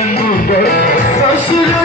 kuşlar serimiz